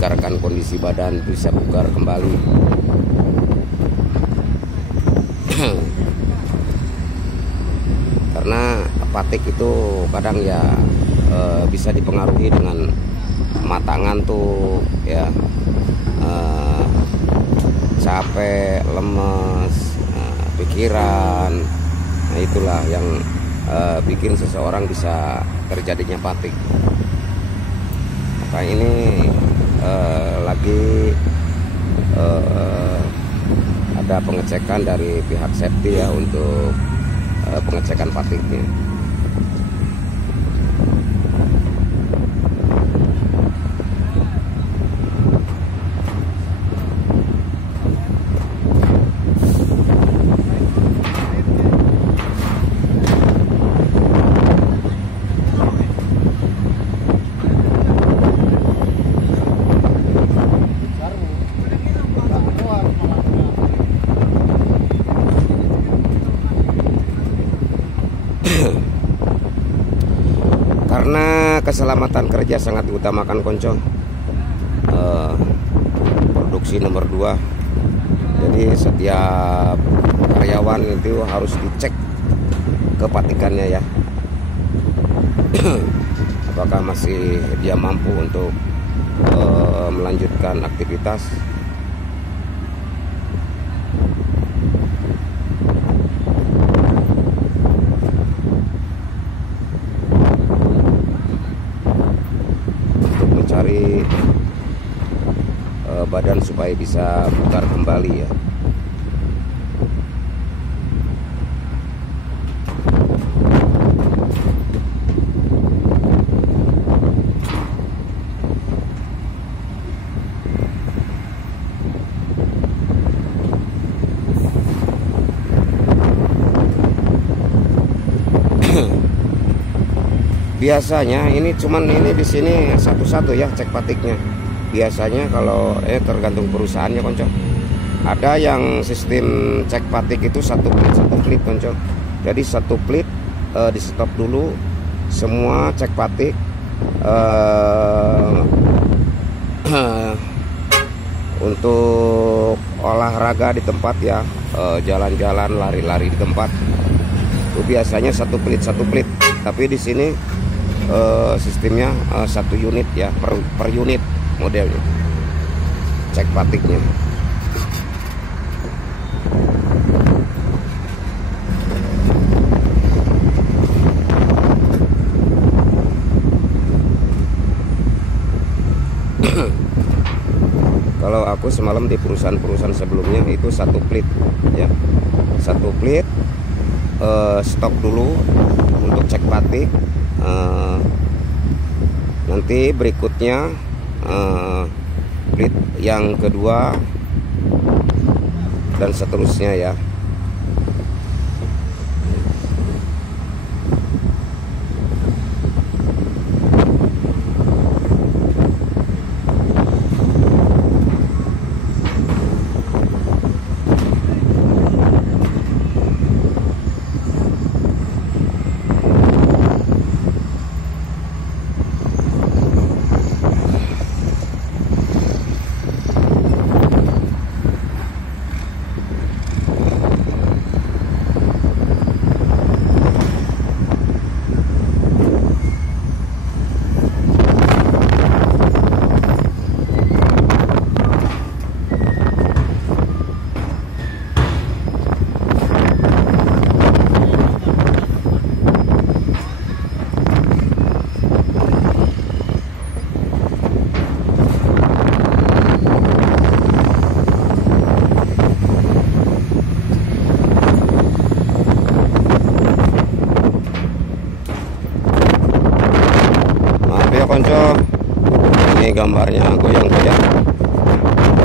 menyegarkan kondisi badan, bisa bugar kembali. Karena fatigue itu kadang ya bisa dipengaruhi dengan mata ngantuk ya, capek, lemes, pikiran. Nah itulah yang bikin seseorang bisa terjadinya fatigue. Maka ini lagi ada pengecekan dari pihak safety ya untuk pengecekan fatigue-nya. Karena keselamatan kerja sangat diutamakan konco, produksi nomor 2. Jadi setiap karyawan itu harus dicek kepatikannya ya, apakah masih dia mampu untuk melanjutkan aktivitas. Cari badan supaya bisa bugar kembali ya. Biasanya ini di sini satu-satu ya cek patiknya. Biasanya kalau tergantung perusahaannya konco. Ada yang sistem cek patik itu satu plit konco. Jadi satu plit di stop dulu semua cek patik, untuk olahraga di tempat ya, jalan-jalan, lari-lari di tempat. Itu biasanya satu plit. Tapi di sini sistemnya satu unit ya, per unit modelnya cek patiknya. Kalau aku semalam di perusahaan sebelumnya itu satu plit ya, satu plit, stop dulu untuk cek patik. Nanti berikutnya plit yang kedua dan seterusnya ya. Konco, ini gambarnya goyang-goyang.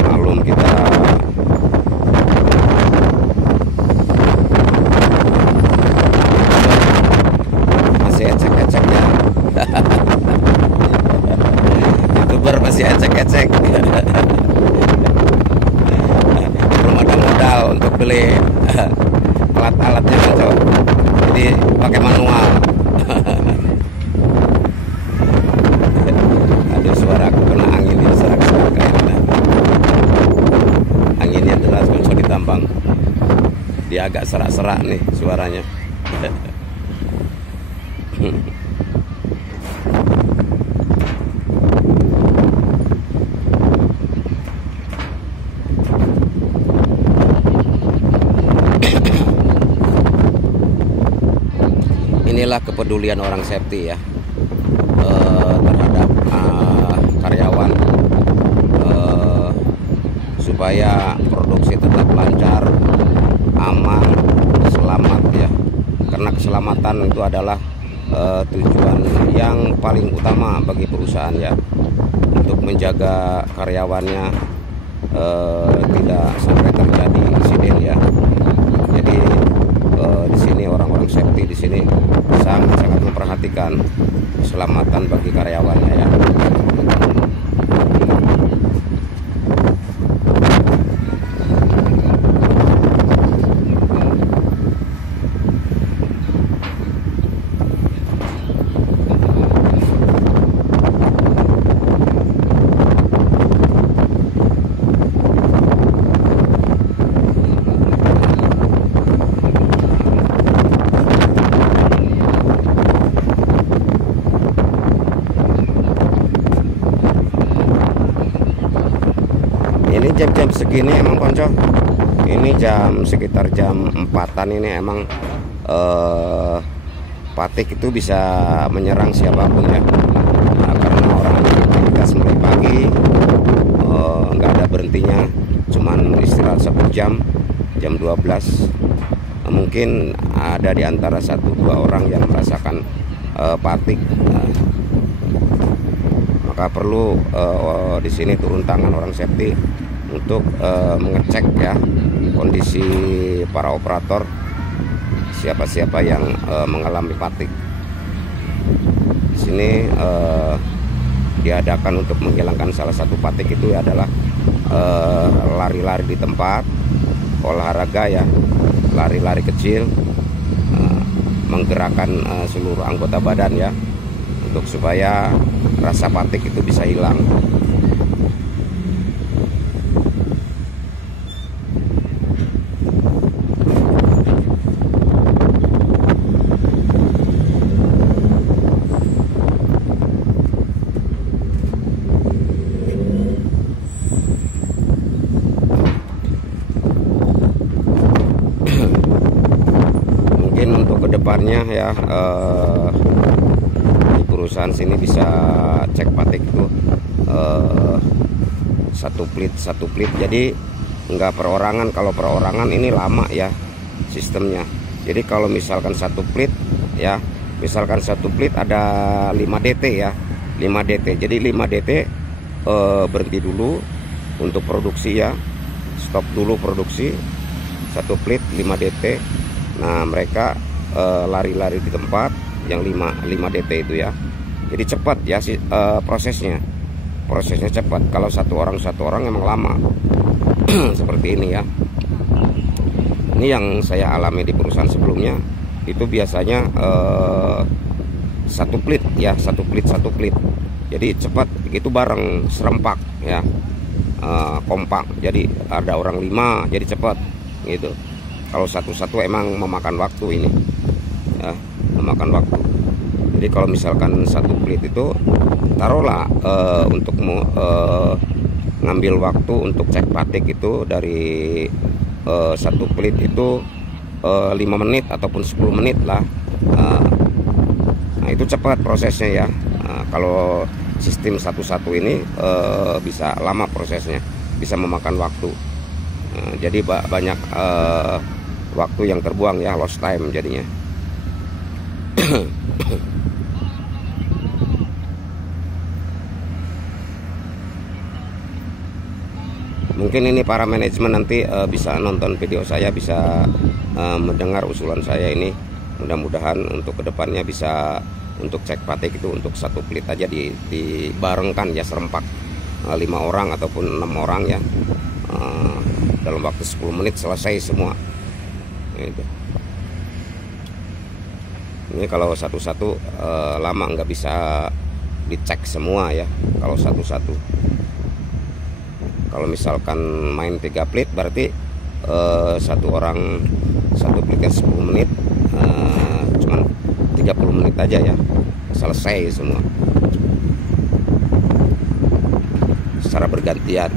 Malum kita masih ecek-ecek ya. YouTuber masih ecek-ecek. Belum ada modal untuk beli alat-alatnya Konco, jadi pakai manual. Suara aku kena angin di serak-serak. agak serak-serak nih suaranya. Inilah kepedulian orang safety ya, terhadap karyawan, supaya produksi tetap lancar, aman, selamat ya. Karena keselamatan itu adalah tujuan yang paling utama bagi perusahaan ya, untuk menjaga karyawannya tidak sampai terjadi insiden ya. Jadi di sini orang-orang safety di sini sangat memperhatikan keselamatan bagi karyawannya ya. Ini jam-jam segini emang konco, ini sekitar jam 4-an ini emang Patik itu bisa menyerang siapapun ya. Nah, karena orang aktivitas mulai pagi, nggak ada berhentinya, cuman istirahat 1 jam, jam 12. Mungkin ada di antara 1-2 orang yang merasakan Patik. Maka perlu di sini turun tangan orang safety untuk mengecek ya kondisi para operator, siapa-siapa yang mengalami Patik. Di sini diadakan untuk menghilangkan salah satu Patik itu adalah lari-lari di tempat, olahraga ya, lari-lari kecil, menggerakkan seluruh anggota badan ya, untuk supaya rasa Patik itu bisa hilang. Mungkin untuk kedepannya ya, di perusahaan sini bisa cek Patik itu satu plit, jadi nggak perorangan. Kalau perorangan ini lama ya sistemnya. Jadi kalau misalkan satu plit ya, misalkan satu plit ada 5 DT ya, 5 DT. Jadi 5 DT berhenti dulu untuk produksi ya, stop dulu produksi, satu plit 5 DT. Nah mereka lari-lari di tempat yang 5 DT itu ya. Jadi cepat ya prosesnya cepat. Kalau satu orang emang lama. Seperti ini ya. Ini yang saya alami di perusahaan sebelumnya. Itu biasanya satu plit ya, satu plit. Jadi cepat begitu, bareng serempak ya, kompak. Jadi ada orang 5 jadi cepat gitu. Kalau satu-satu emang memakan waktu ini ya, memakan waktu. Jadi kalau misalkan satu plit itu taruhlah untuk ngambil waktu untuk cek Patik itu dari satu plit itu 5 menit ataupun 10 menit lah. Nah itu cepat prosesnya ya. Kalau sistem satu-satu ini bisa lama prosesnya, bisa memakan waktu. Jadi banyak waktu yang terbuang ya, lost time jadinya. Mungkin ini para manajemen nanti bisa nonton video saya, bisa mendengar usulan saya ini. Mudah-mudahan untuk kedepannya bisa untuk cek Patik itu untuk satu plit aja dibarengkan ya, serempak 5 orang ataupun 6 orang ya, dalam waktu 10 menit selesai semua gitu. Ini kalau satu-satu lama, nggak bisa dicek semua ya kalau satu-satu. Kalau misalkan main 3 plit berarti satu patiknya 10 menit, cuman 30 menit aja ya selesai semua secara bergantian.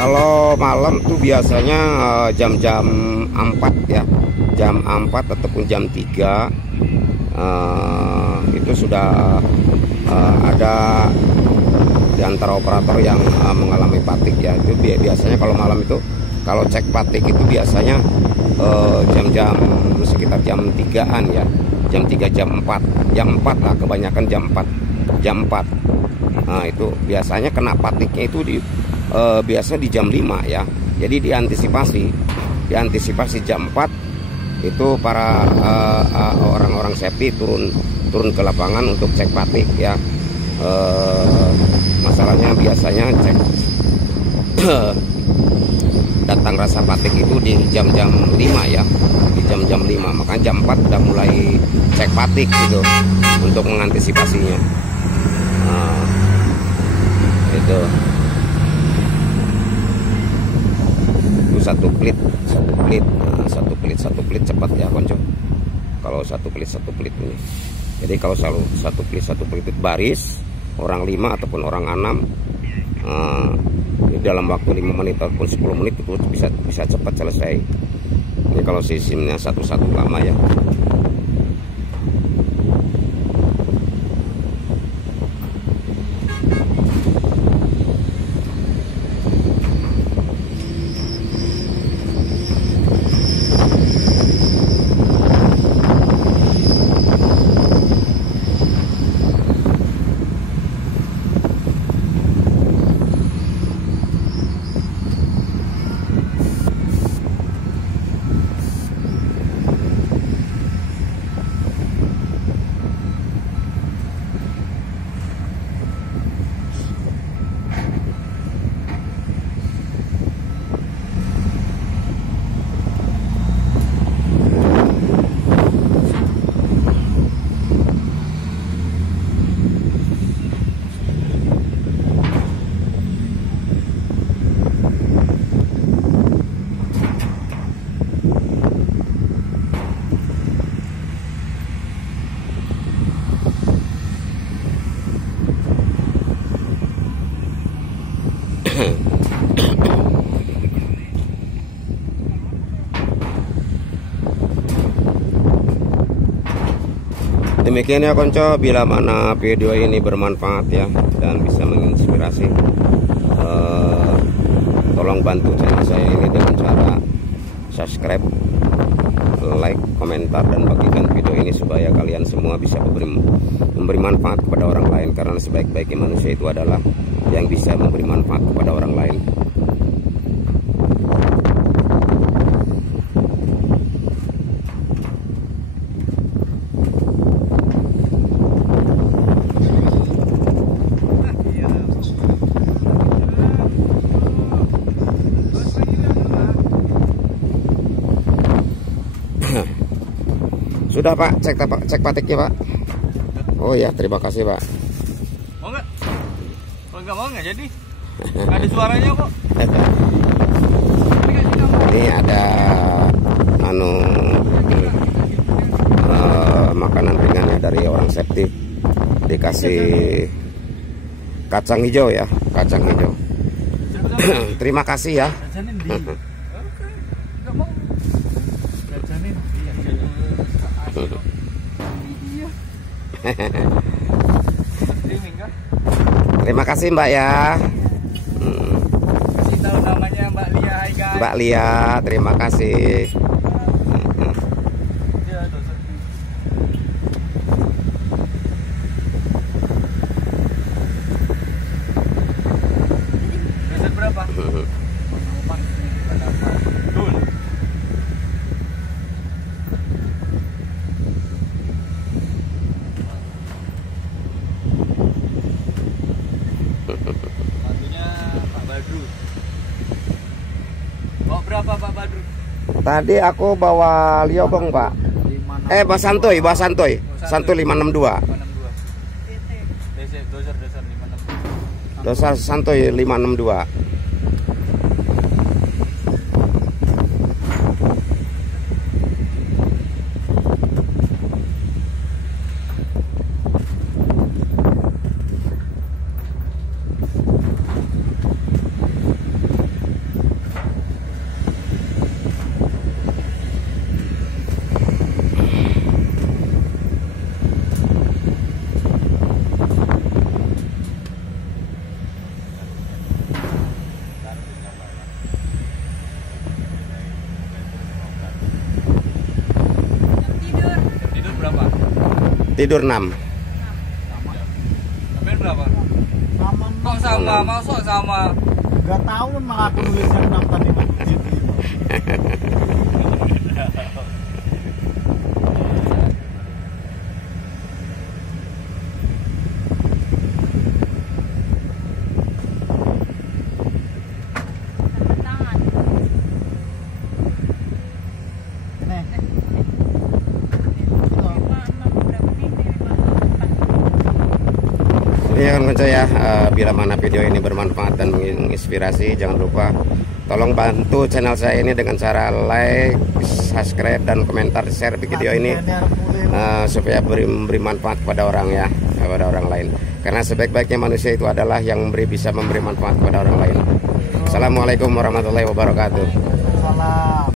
Kalau malam tuh biasanya jam-jam 4 ya, jam 4 ataupun jam 3 itu sudah ada di antara operator yang mengalami patik ya. Itu biasanya kalau malam itu, kalau cek patik itu biasanya jam-jam sekitar jam 3-an ya, jam 3 jam 4, jam 4 lah kebanyakan, jam 4. Nah itu biasanya kena patiknya itu biasanya di jam 5 ya. Jadi diantisipasi jam 4 itu para orang-orang safety turun ke lapangan untuk cek patik ya. Masalahnya biasanya cek datang rasa patik itu di jam-jam 5 ya, di jam-jam 5. Makanya jam 4 udah mulai cek patik gitu untuk mengantisipasinya. Nah, itu satu plit cepat ya konco. Kalau satu plit ini, jadi kalau selalu satu plit itu baris orang 5 ataupun orang 6 dalam waktu 5 menit ataupun 10 menit itu bisa cepat selesai. Ini kalau sistemnya satu-satu lama ya. Demikian ya konco, bila mana video ini bermanfaat ya dan bisa menginspirasi, tolong bantu channel saya ini dengan cara subscribe, like, komentar, dan bagikan video ini supaya kalian semua bisa memberi manfaat kepada orang lain, karena sebaik-baiknya manusia itu adalah yang bisa memberi manfaat kepada orang lain. Sudah Pak, cek patiknya Pak. Oh ya, terima kasih Pak. Mau nggak? Kalau nggak mau nggak jadi. Nggak ada suaranya kok. Ini ada makanan ringannya dari orang safety, dikasih kacang hijau ya, kacang hijau. Terima kasih ya. Terima kasih Mbak ya. Kasih tahu namanya Mbak Lia, hai guys. Mbak Lia, terima kasih. Tadi aku bawa Liobong, Pak. Bah Santuy, Santuy 562. 562. Dozer 562. Dosa Santuy 562. Tidur berapa? Tidur 6. Sampai berapa? Sama Kok sama? Masuk sama? nggak tahu memang aku nulisnya 6 tadi masjid gitu. Nih. Iya kan Konco ya, bila mana video ini bermanfaat dan menginspirasi, jangan lupa tolong bantu channel saya ini dengan cara like, subscribe, dan komentar, share video ini supaya memberi manfaat kepada orang ya, kepada orang lain. Karena sebaik-baiknya manusia itu adalah yang bisa memberi manfaat kepada orang lain. Assalamualaikum warahmatullahi wabarakatuh. Salam.